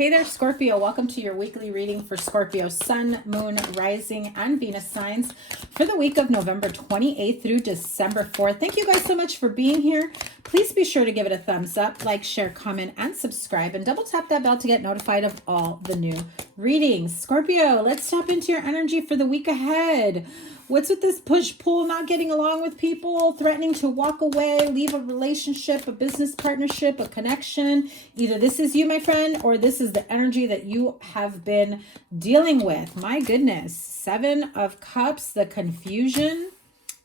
Hey there, Scorpio. Welcome to your weekly reading for Scorpio Sun, Moon, Rising, and Venus signs for the week of November 28th through December 4th. Thank you guys so much for being here. Please be sure to give it a thumbs up, like, share, comment, and subscribe, and double tap that bell to get notified of all the new readings. Scorpio, let's tap into your energy for the week ahead. What's with this push-pull, not getting along with people, threatening to walk away, leave a relationship, a business partnership, a connection? Either this is you, my friend, or this is the energy that you have been dealing with. My goodness. 7 of Cups, the confusion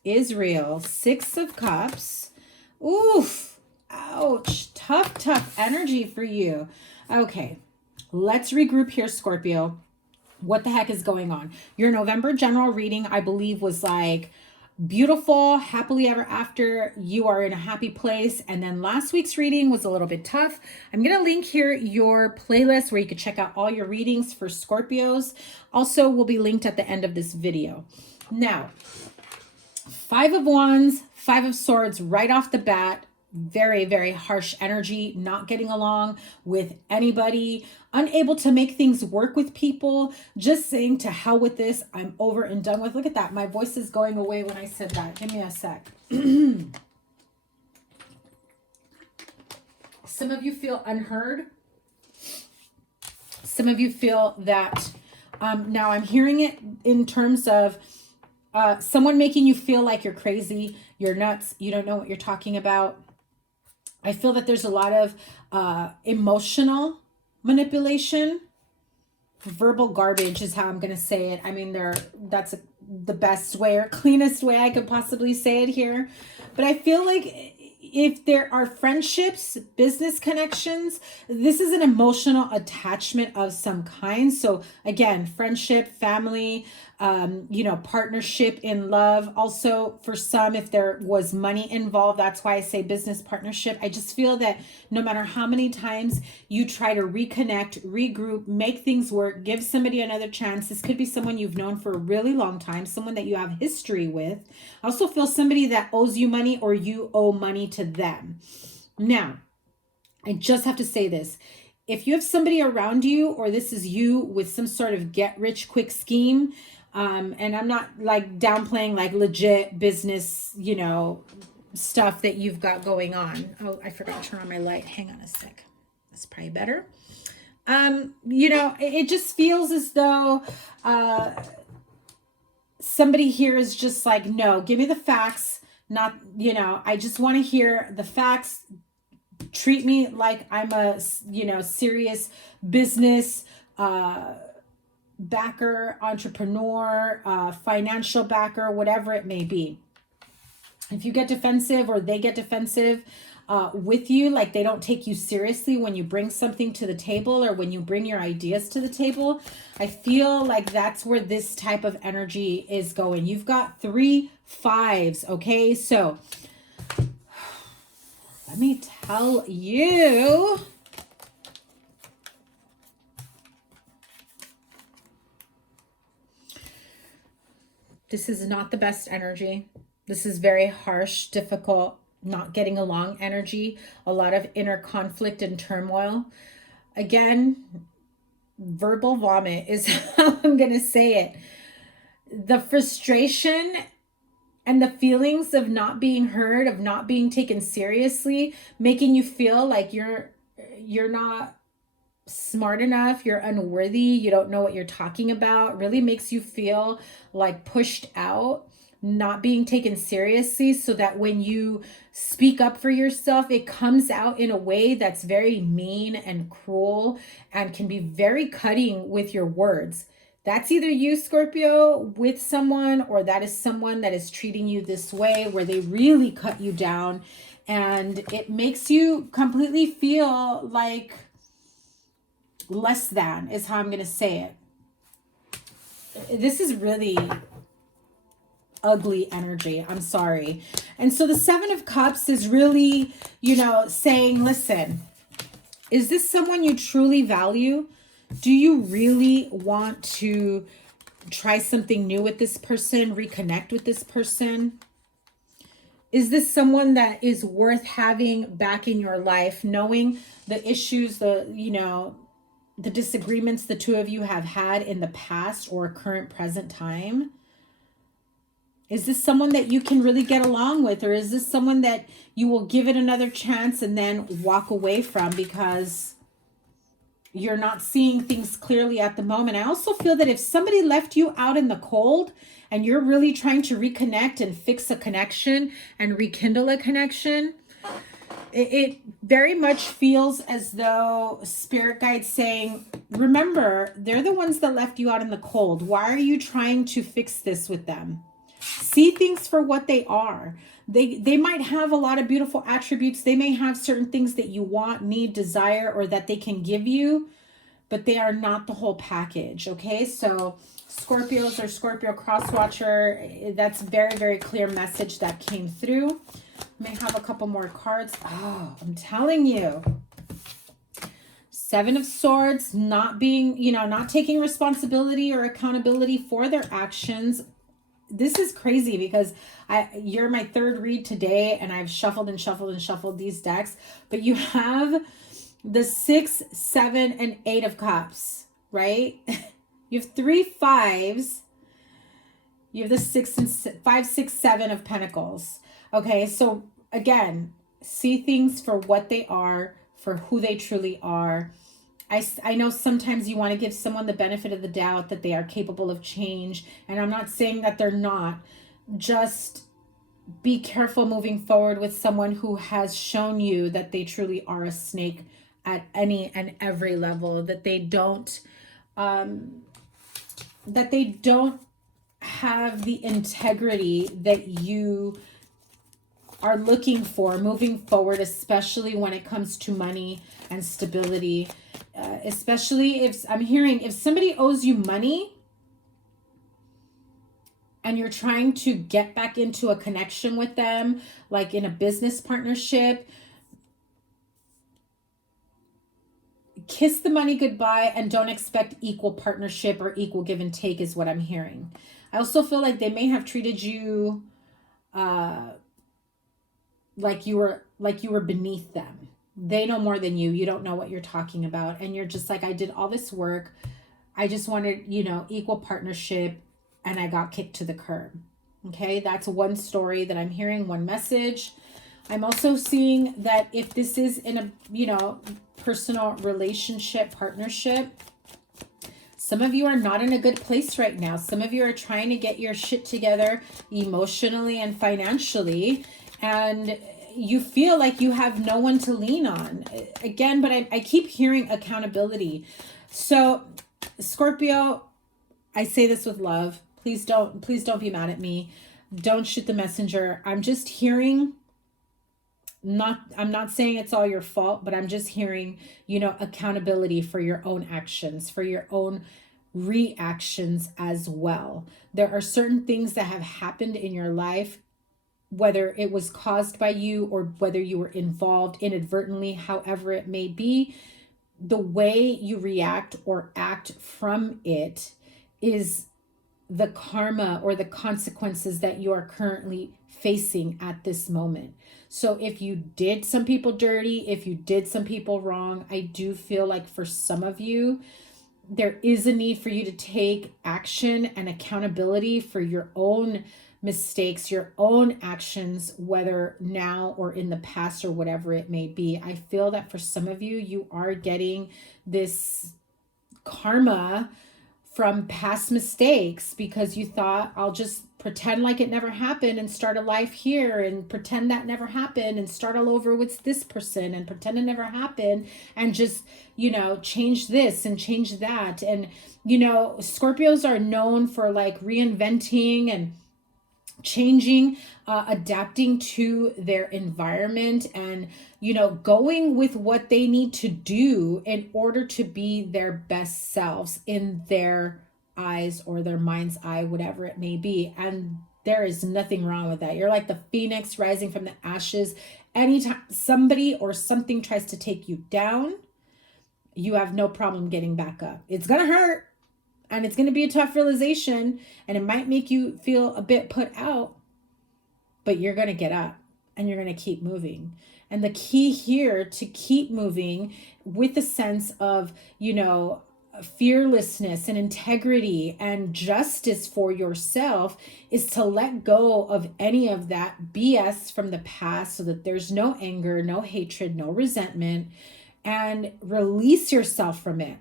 is real. 6 of Cups. Oof. Ouch. Tough energy for you. Okay. Let's regroup here, Scorpio. What the heck is going on? Your November general reading, I believe, was like beautiful, happily ever after. You are in a happy place. And then last week's reading was a little bit tough. I'm going to link here your playlist where you can check out all your readings for Scorpios. Also will be linked at the end of this video. Now, 5 of Wands, 5 of Swords right off the bat. Very harsh energy, not getting along with anybody, unable to make things work with people, just saying to hell with this, I'm over and done with. Look at that. My voice is going away when I said that. Give me a sec. Some of you feel unheard. Some of you feel that, now I'm hearing it in terms of someone making you feel like you're crazy, you're nuts, you don't know what you're talking about. I feel that there's a lot of emotional manipulation. Verbal garbage is how I'm going to say it. I mean, that's the best way or cleanest way I could possibly say it here. But I feel like if there are friendships, business connections, this is an emotional attachment of some kind. So again, friendship, family, partnership in love. Also for some, if there was money involved, that's why I say business partnership. I just feel that no matter how many times you try to reconnect, regroup, make things work, give somebody another chance. This could be someone you've known for a really long time, someone that you have history with. I also feel somebody that owes you money or you owe money to them. Now, I just have to say this. If you have somebody around you, or this is you with some sort of get rich quick scheme, and I'm not like downplaying like legit business, stuff that you've got going on. Oh, I forgot to turn on my light. Hang on a sec. That's probably better. It just feels as though somebody here is just like, no, give me the facts. Not, I just want to hear the facts. Treat me like I'm a, serious business, backer, entrepreneur, financial backer, whatever it may be. If you get defensive or they get defensive with you, like they don't take you seriously when you bring something to the table or when you bring your ideas to the table, I feel like that's where this type of energy is going. You've got 3 5s, okay? So let me tell you. This is not the best energy. This is very harsh, difficult, not getting along energy. A lot of inner conflict and turmoil. Again, verbal vomit is how I'm going to say it. The frustration and the feelings of not being heard, of not being taken seriously, making you feel like you're not smart enough, you're unworthy, you don't know what you're talking about, really makes you feel like pushed out, not being taken seriously, so that when you speak up for yourself, it comes out in a way that's very mean and cruel and can be very cutting with your words. That's either you, Scorpio, with someone, or that is someone that is treating you this way where they really cut you down and it makes you completely feel like less than, is how I'm going to say it. This is really ugly energy. I'm sorry. And so the 7 of Cups is really, saying, listen, is this someone you truly value? Do you really want to try something new with this person, reconnect with this person? Is this someone that is worth having back in your life, knowing the issues, the disagreements the two of you have had in the past or current present time. Is this someone that you can really get along with, or is this someone that you will give it another chance and then walk away from because you're not seeing things clearly at the moment? I also feel that if somebody left you out in the cold and you're really trying to reconnect and fix a connection and rekindle a connection, it very much feels as though Spirit Guide's saying, remember, they're the ones that left you out in the cold. Why are you trying to fix this with them? See things for what they are. They might have a lot of beautiful attributes. They may have certain things that you want, need, desire, or that they can give you, but they are not the whole package, okay? So Scorpios or Scorpio crosswatcher, that's very, very clear message that came through. May have a couple more cards. Oh, I'm telling you. Seven of Swords, not being, not taking responsibility or accountability for their actions. This is crazy because you're my third read today, and I've shuffled and shuffled and shuffled these decks, but you have the 6, 7, and 8 of Cups, right? You have 3 5s. You have the 5, 6, 7 of Pentacles. Okay, so again, see things for what they are, for who they truly are. I know sometimes you want to give someone the benefit of the doubt that they are capable of change. And I'm not saying that they're not. Just be careful moving forward with someone who has shown you that they truly are a snake at any and every level, that they don't have the integrity that you are looking for moving forward, especially when it comes to money and stability. Especially if I'm hearing, if somebody owes you money and you're trying to get back into a connection with them, like in a business partnership, kiss the money goodbye and don't expect equal partnership or equal give and take is what I'm hearing. I also feel like they may have treated you like you were beneath them. They know more than you. You don't know what you're talking about. And you're just like, I did all this work. I just wanted, equal partnership, and I got kicked to the curb. Okay, that's one story that I'm hearing, one message. I'm also seeing that if this is in a, personal relationship, partnership, some of you are not in a good place right now. Some of you are trying to get your shit together emotionally and financially, and you feel like you have no one to lean on. Again, but I keep hearing accountability. So Scorpio, I say this with love. Please don't be mad at me. Don't shoot the messenger. I'm just hearing, I'm not saying it's all your fault, but I'm just hearing, accountability for your own actions, for your own reactions as well. There are certain things that have happened in your life, whether it was caused by you or whether you were involved inadvertently, however it may be, the way you react or act from it is the karma or the consequences that you are currently facing at this moment. So if you did some people dirty, if you did some people wrong, I do feel like for some of you, there is a need for you to take action and accountability for your own mistakes, your own actions, whether now or in the past or whatever it may be. I feel that for some of you, you are getting this karma from past mistakes because you thought, I'll just pretend like it never happened and start a life here and pretend that never happened and start all over with this person and pretend it never happened and just, change this and change that. And, Scorpios are known for like reinventing and changing, adapting to their environment and, going with what they need to do in order to be their best selves in their eyes or their mind's eye, whatever it may be. And there is nothing wrong with that. You're like the phoenix rising from the ashes. Anytime somebody or something tries to take you down, you have no problem getting back up. It's going to hurt. And it's going to be a tough realization, and it might make you feel a bit put out, but you're going to get up and you're going to keep moving. And the key here to keep moving with a sense of, you know, fearlessness and integrity and justice for yourself, is to let go of any of that BS from the past so that there's no anger, no hatred, no resentment, and release yourself from it.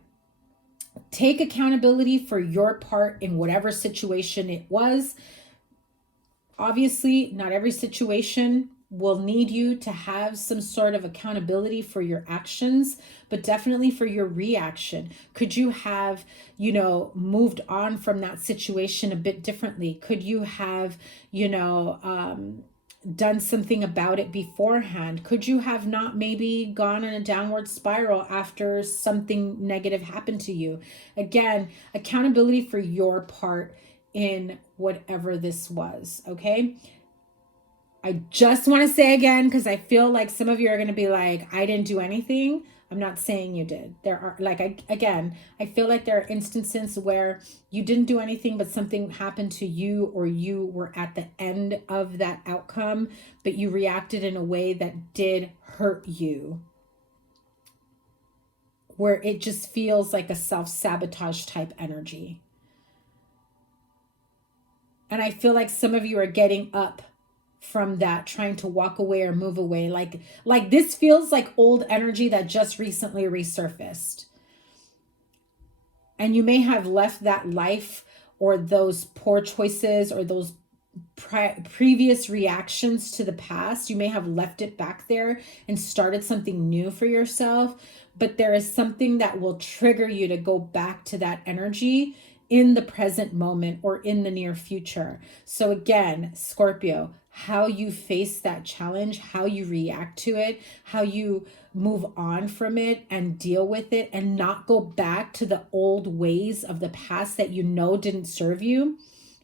Take accountability for your part in whatever situation it was. Obviously, not every situation will need you to have some sort of accountability for your actions, but definitely for your reaction. Could you have, you know, moved on from that situation a bit differently? Could you have, you know, done something about it beforehand? Could you have not maybe gone in a downward spiral after something negative happened to you? Again, accountability for your part in whatever this was, okay? I just want to say again, because I feel like some of you are going to be like, I didn't do anything. I'm not saying you did. There are, like, I feel like there are instances where you didn't do anything, but something happened to you, or you were at the end of that outcome, but you reacted in a way that did hurt you, where it just feels like a self-sabotage type energy. And I feel like some of you are getting up from that, trying to walk away or move away. Like this feels like old energy that just recently resurfaced. And you may have left that life or those poor choices or those previous reactions to the past. You may have left it back there and started something new for yourself. But there is something that will trigger you to go back to that energy in the present moment or in the near future. So again, Scorpio, how you face that challenge, how you react to it, how you move on from it and deal with it and not go back to the old ways of the past that you know didn't serve you,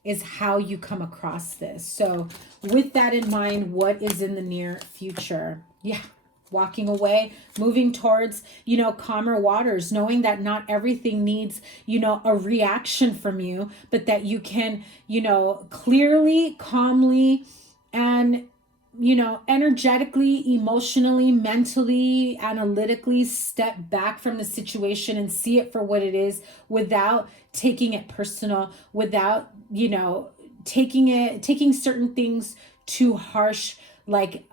is how you come across this. So with that in mind, what is in the near future? Yeah. Walking away, moving towards, you know, calmer waters, knowing that not everything needs, you know, a reaction from you, but that you can, you know, clearly, calmly, and, you know, energetically, emotionally, mentally, analytically step back from the situation and see it for what it is without taking it personal, without, you know, taking certain things too harsh. Like,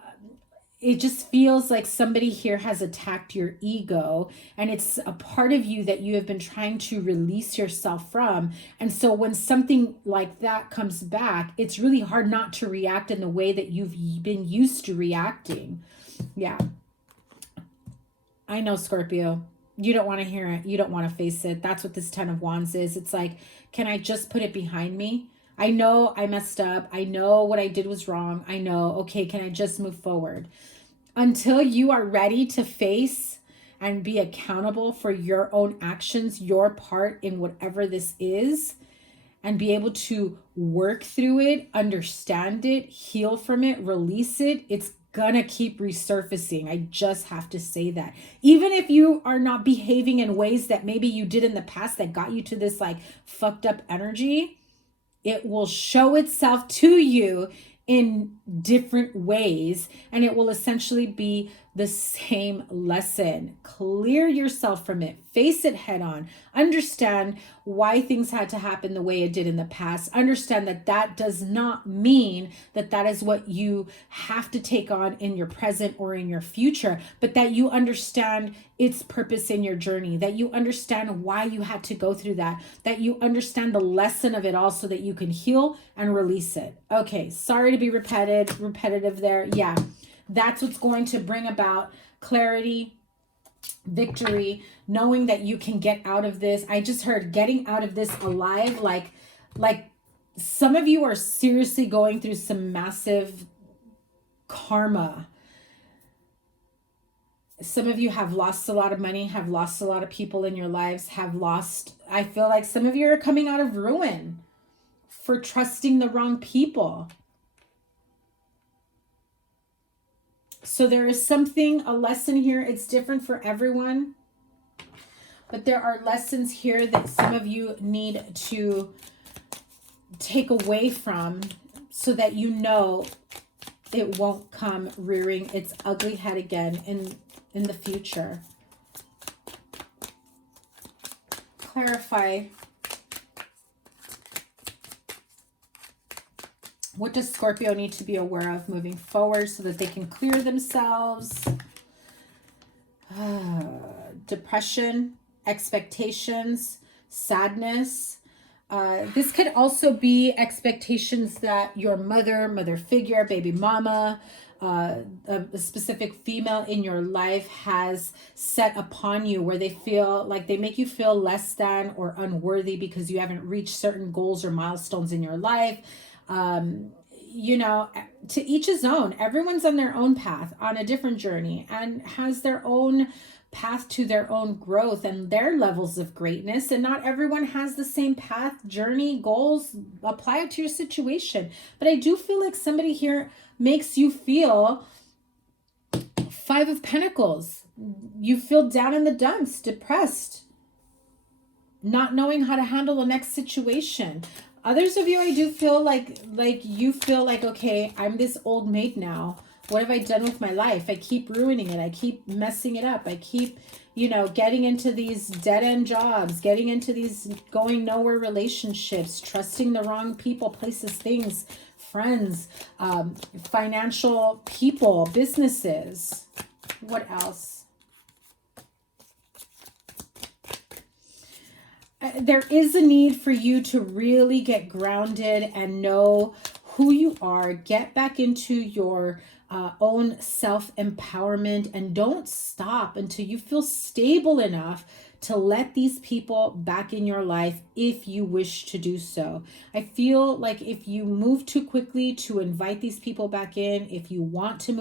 it just feels like somebody here has attacked your ego, and it's a part of you that you have been trying to release yourself from. And so when something like that comes back, it's really hard not to react in the way that you've been used to reacting. Yeah. I know, Scorpio. You don't want to hear it. You don't want to face it. That's what this 10 of Wands is. It's like, can I just put it behind me? I know I messed up. I know what I did was wrong. I know, okay, can I just move forward? Until you are ready to face and be accountable for your own actions, your part in whatever this is, and be able to work through it, understand it, heal from it, release it, it's gonna keep resurfacing. I just have to say that. Even if you are not behaving in ways that maybe you did in the past that got you to this like fucked up energy, it will show itself to you in different ways, and it will essentially be the same lesson. Clear yourself from it, face it head on, understand why things had to happen the way it did in the past. Understand that that does not mean that that is what you have to take on in your present or in your future, but that you understand its purpose in your journey, that you understand why you had to go through that you understand the lesson of it all so that you can heal and release it. Okay, sorry to be repetitive there. Yeah. That's what's going to bring about clarity, victory, knowing that you can get out of this. I just heard getting out of this alive. Like some of you are seriously going through some massive karma. Some of you have lost a lot of money, have lost a lot of people in your lives, I feel like some of you are coming out of ruin for trusting the wrong people. So there is a lesson here. It's different for everyone. But there are lessons here that some of you need to take away from so that you know it won't come rearing its ugly head again in the future. clarify. What does Scorpio need to be aware of moving forward so that they can clear themselves? Depression, expectations, sadness. This could also be expectations that your mother figure, baby mama, a specific female in your life has set upon you, where they feel like they make you feel less than or unworthy because you haven't reached certain goals or milestones in your life. You know, to each his own. Everyone's on their own path, on a different journey, and has their own path to their own growth and their levels of greatness. And not everyone has the same path, journey, goals. Apply it to your situation. But I do feel like somebody here makes you feel Five of Pentacles. You feel down in the dumps, depressed, not knowing how to handle the next situation. Others of you, I do feel like you feel like, okay, I'm this old maid now. What have I done with my life? I keep ruining it. I keep messing it up. I keep, you know, getting into these dead-end jobs, getting into these going nowhere relationships, trusting the wrong people, places, things, friends, financial people, businesses. What else? There is a need for you to really get grounded and know who you are. Get back into your own self-empowerment, and don't stop until you feel stable enough to let these people back in your life if you wish to do so. I feel like if you move too quickly to invite these people back in, if you want to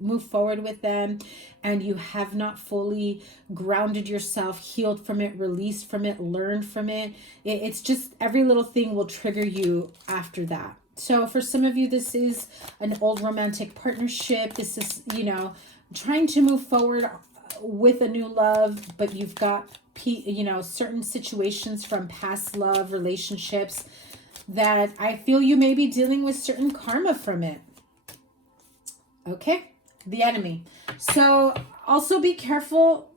move forward with them, and you have not fully grounded yourself, healed from it, released from it, learned from it, it's just every little thing will trigger you after that. So for some of you, this is an old romantic partnership. This is, you know, trying to move forward with a new love, but you've got, you know, certain situations from past love relationships that I feel you may be dealing with certain karma from it. Okay, the enemy. So also be careful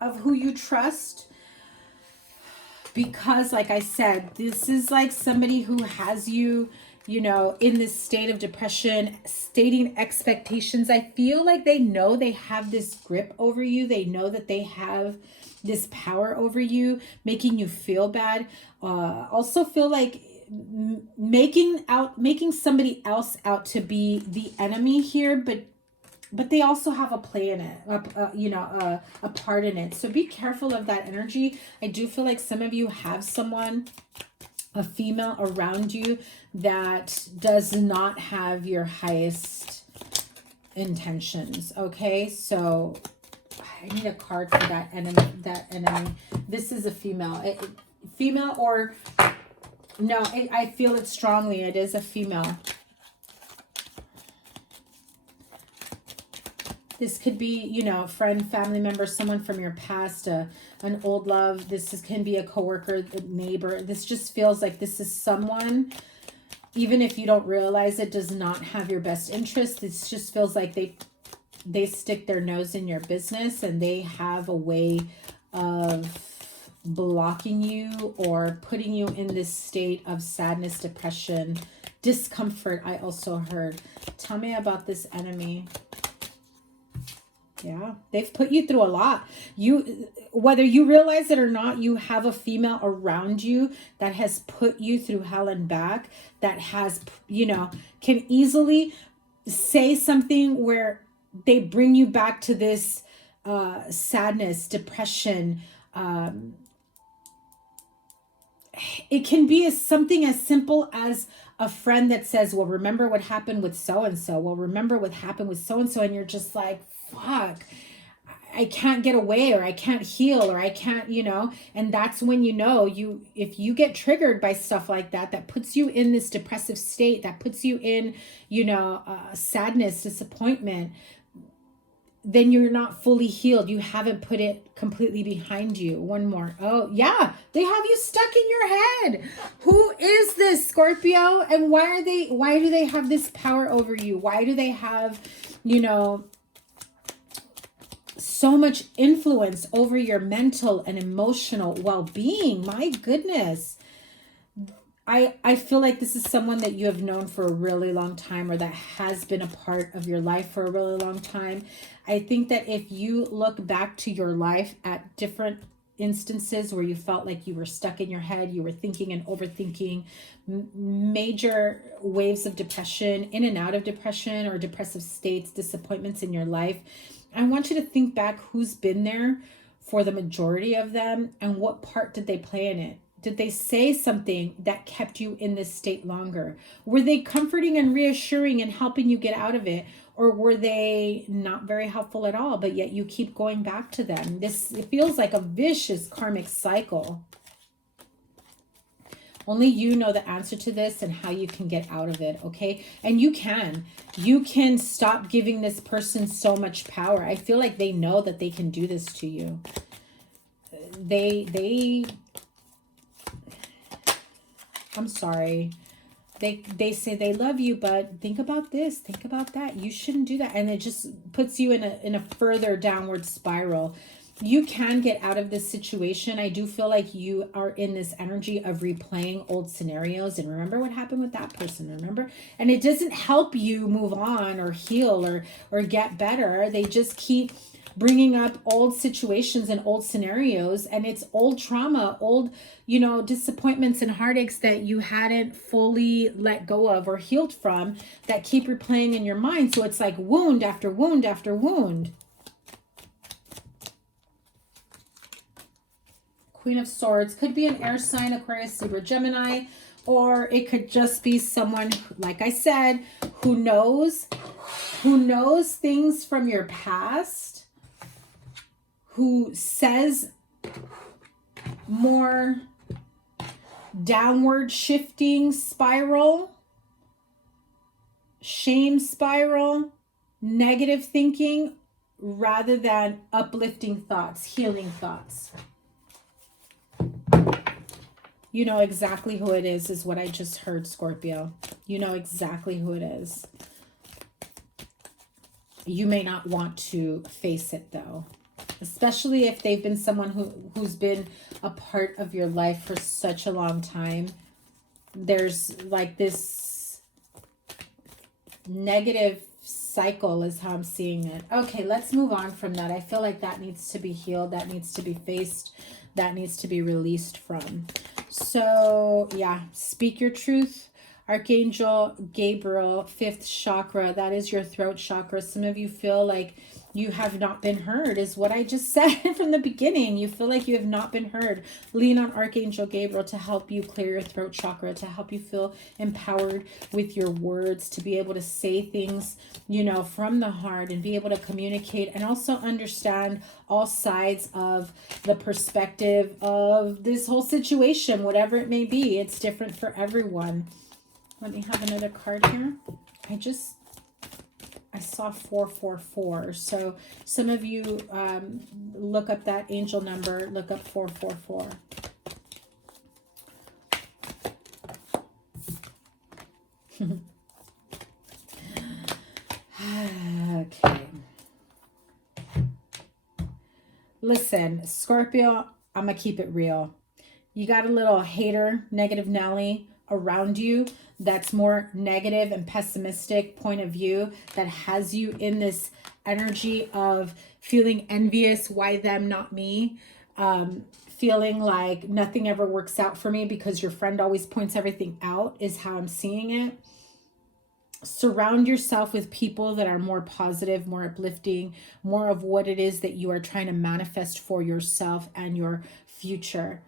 of who you trust, because like I said, this is like somebody who has you, you know, in this state of depression, stating expectations. I feel like they know they have this grip over you. They know that they have this power over you, making you feel bad. Also feel like making somebody else out to be the enemy here, but they also have a play in it, you know, a part in it. So be careful of that energy. I do feel like some of you have someone, a female around you, that does not have your highest intentions. Okay, so I need a card for that enemy. This is a female. Female, or no, I feel it strongly. It is a female. This could be, you know, a friend, family member, someone from your past, an old love. Can be a coworker, a neighbor. This just feels like this is someone, even if you don't realize it, does not have your best interest. This just feels like they stick their nose in your business, and they have a way of blocking you or putting you in this state of sadness, depression, discomfort. I also heard. Tell me about this enemy. Yeah, they've put you through a lot. Whether you realize it or not, you have a female around you that has put you through hell and back, that has, you know, can easily say something where they bring you back to this sadness, depression. It can be something as simple as a friend that says, well, remember what happened with so-and-so. Well, remember what happened with so-and-so. And you're just like, fuck, I can't get away, or I can't heal, or I can't, you know. And that's when, you know, if you get triggered by stuff like that, that puts you in this depressive state, that puts you in, you know, sadness, disappointment, then you're not fully healed. You haven't put it completely behind you. One more. Oh, yeah. They have you stuck in your head. Who is this, Scorpio? And why do they have this power over you? Why do they have, you know, so much influence over your mental and emotional well-being. My goodness. I feel like this is someone that you have known for a really long time, or that has been a part of your life for a really long time. I think that if you look back to your life at different instances where you felt like you were stuck in your head, you were thinking and overthinking, major waves of depression, in and out of depression or depressive states, disappointments in your life, I want you to think back who's been there for the majority of them and what part did they play in it. Did they say something that kept you in this state longer? Were they comforting and reassuring and helping you get out of it? Or were they not very helpful at all, but yet you keep going back to them? It feels like a vicious karmic cycle. Only you know the answer to this and how you can get out of it, okay? And you can stop giving this person so much power. I feel like they know that they can do this to you. I'm sorry. They say they love you, but think about this, think about that. You shouldn't do that. And it just puts you in a further downward spiral. You can get out of this situation. I do feel like you are in this energy of replaying old scenarios. And remember what happened with that person, remember? And it doesn't help you move on or heal or get better. They just keep bringing up old situations and old scenarios, and it's old trauma, old, disappointments and heartaches that you hadn't fully let go of or healed from that keep replaying in your mind. So it's like wound after wound after wound. Queen of Swords could be an air sign, Aquarius, Libra, Gemini, or it could just be someone, like I said, who knows things from your past, who says more downward shifting spiral, shame spiral, negative thinking, rather than uplifting thoughts, healing thoughts. You know exactly who it is what I just heard, Scorpio. You know exactly who it is. You may not want to face it, though. Especially if they've been someone who's been a part of your life for such a long time. There's like this negative cycle is how I'm seeing it. Okay, let's move on from that. I feel like that needs to be healed. That needs to be faced. That needs to be released from. So, yeah, speak your truth. Archangel Gabriel, 5th chakra. That is your throat chakra. Some of you feel like you have not been heard, is what I just said from the beginning. You feel like you have not been heard. Lean on Archangel Gabriel to help you clear your throat chakra, to help you feel empowered with your words, to be able to say things, from the heart and be able to communicate and also understand all sides of the perspective of this whole situation, whatever it may be. It's different for everyone. Let me have another card here. I saw 444. So some of you look up that angel number, look up 444. Okay. Listen, Scorpio, I'm going to keep it real. You got a little hater, negative Nelly around you that's more negative and pessimistic point of view, that has you in this energy of feeling envious, why them, not me, feeling like nothing ever works out for me because your friend always points everything out, is how I'm seeing it. Surround yourself with people that are more positive, more uplifting, more of what it is that you are trying to manifest for yourself and your future.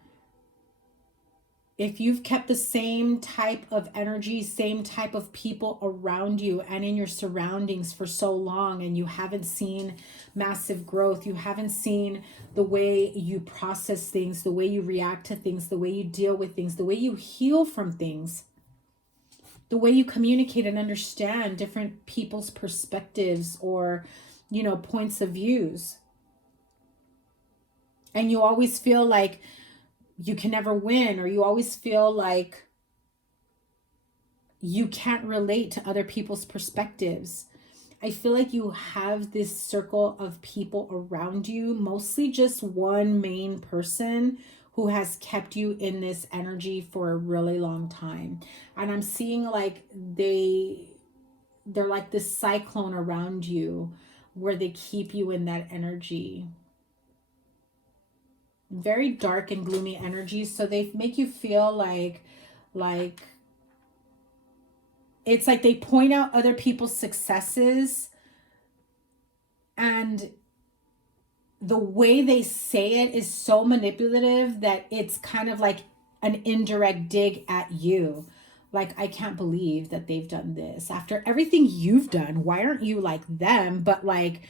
If you've kept the same type of energy, same type of people around you and in your surroundings for so long, and you haven't seen massive growth, you haven't seen the way you process things, the way you react to things, the way you deal with things, the way you heal from things, the way you communicate and understand different people's perspectives or, points of views. And you always feel like you can never win, or you always feel like you can't relate to other people's perspectives. I feel like you have this circle of people around you, mostly just one main person who has kept you in this energy for a really long time. And I'm seeing like they're like this cyclone around you where they keep you in that energy. Very dark and gloomy energy. So they make you feel like it's like they point out other people's successes, and the way they say it is so manipulative that it's kind of like an indirect dig at you. Like, I can't believe that they've done this after everything you've done. Why aren't you like them? But like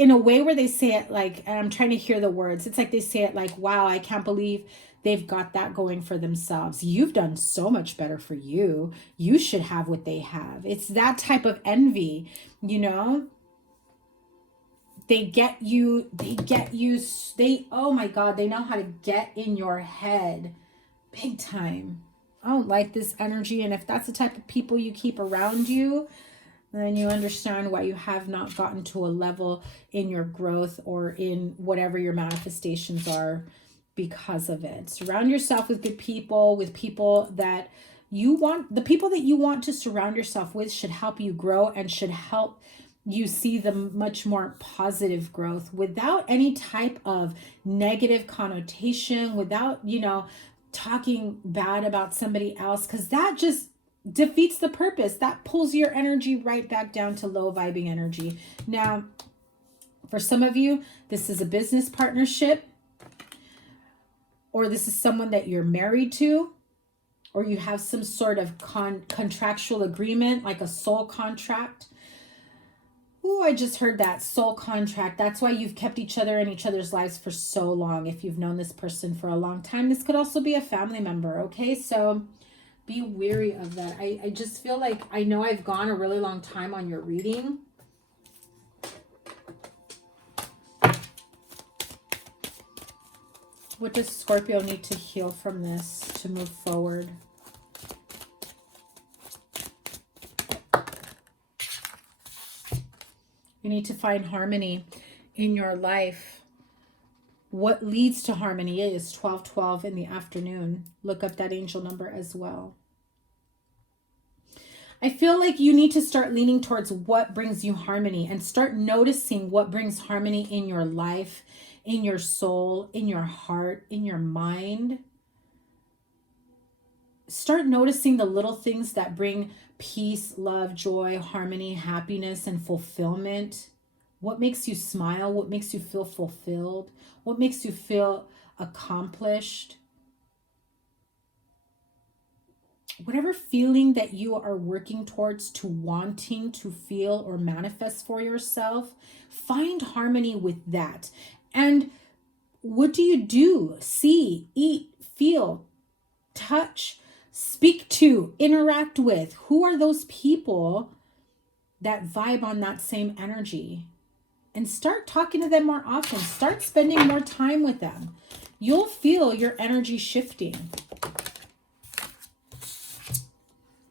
in a way where they say it like, and I'm trying to hear the words. It's like they say it like, wow, I can't believe they've got that going for themselves. You've done so much better for you. You should have what they have. It's that type of envy, you know? They get you, oh my God, they know how to get in your head big time. I don't like this energy. And if that's the type of people you keep around you, then you understand why you have not gotten to a level in your growth or in whatever your manifestations are because of it. Surround yourself with good people, with people that you want. The people that you want to surround yourself with should help you grow and should help you see the much more positive growth without any type of negative connotation, without, you know, talking bad about somebody else, because that just defeats the purpose. That pulls your energy right back down to low vibing energy. Now, for some of you, this is a business partnership, or this is someone that you're married to, or you have some sort of contractual agreement, like a soul contract. Ooh, I just heard that, soul contract. That's why you've kept each other in each other's lives for so long. If you've known this person for a long time, this could also be a family member, okay? So be wary of that. I just feel like, I know I've gone a really long time on your reading. What does Scorpio need to heal from this to move forward? You need to find harmony in your life. What leads to harmony is 12:12 in the afternoon. Look up that angel number as well. I feel like you need to start leaning towards what brings you harmony and start noticing what brings harmony in your life, in your soul, in your heart, in your mind. Start noticing the little things that bring peace, love, joy, harmony, happiness, and fulfillment. What makes you smile? What makes you feel fulfilled? What makes you feel accomplished? Whatever feeling that you are working towards to wanting to feel or manifest for yourself, find harmony with that. And what do you do? See, eat, feel, touch, speak to, interact with? Who are those people that vibe on that same energy? And start talking to them more often. Start spending more time with them. You'll feel your energy shifting.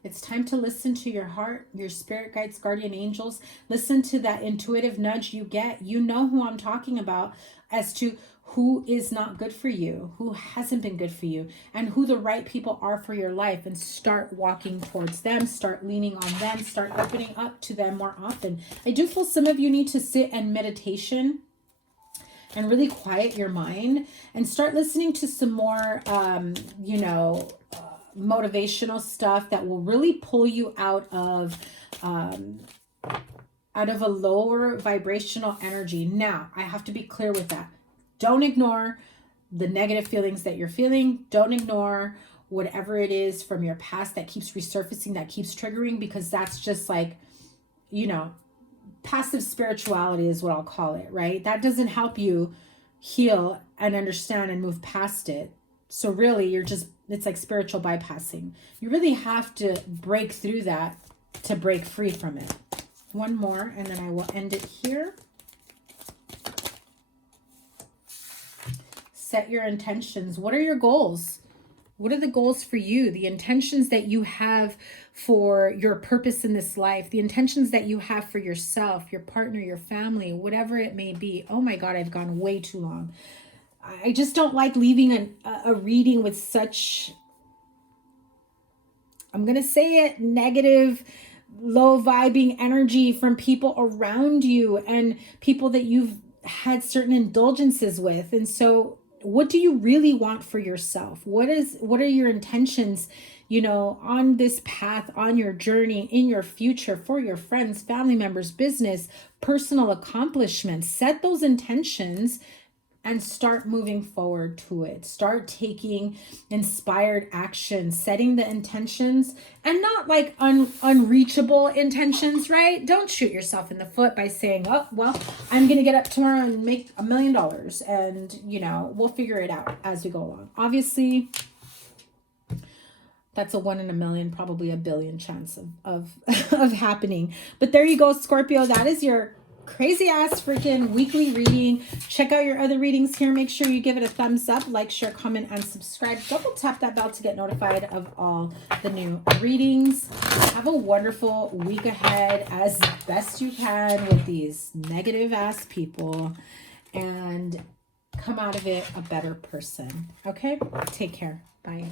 It's time to listen to your heart, your spirit guides, guardian angels. Listen to that intuitive nudge you get. You know who I'm talking about as to who is not good for you, who hasn't been good for you, and who the right people are for your life. And start walking towards them, start leaning on them, start opening up to them more often. I do feel some of you need to sit in meditation and really quiet your mind and start listening to some more, motivational stuff that will really pull you out of a lower vibrational energy. Now, I have to be clear with that. Don't ignore the negative feelings that you're feeling. Don't ignore whatever it is from your past that keeps resurfacing, that keeps triggering, because that's just like, passive spirituality is what I'll call it, right? That doesn't help you heal and understand and move past it. So really, it's like spiritual bypassing. You really have to break through that to break free from it. One more, and then I will end it here. Set your intentions. What are your goals? What are the goals for you? The intentions that you have for your purpose in this life, the intentions that you have for yourself, your partner, your family, whatever it may be. Oh my God, I've gone way too long. I just don't like leaving a reading with such, I'm going to say it, negative, low vibing energy from people around you and people that you've had certain indulgences with. And so what do you really want for yourself? What are your intentions, you know, on this path, on your journey, in your future, for your friends, family members, business, personal accomplishments? Set those intentions and start moving forward to it. Start taking inspired action, setting the intentions, and not like unreachable intentions, right? Don't shoot yourself in the foot by saying, oh, well, I'm going to get up tomorrow and make $1 million and, you know, we'll figure it out as we go along. Obviously, that's a 1 in a million, probably a billion chance of happening. But there you go, Scorpio. That is your crazy ass freaking weekly reading. Check out your other readings here. Make sure you give it a thumbs up, like, share, comment, and subscribe. Double tap that bell to get notified of all the new readings. Have a wonderful week ahead as best you can with these negative ass people, and come out of it a better person. Okay? Take care. Bye.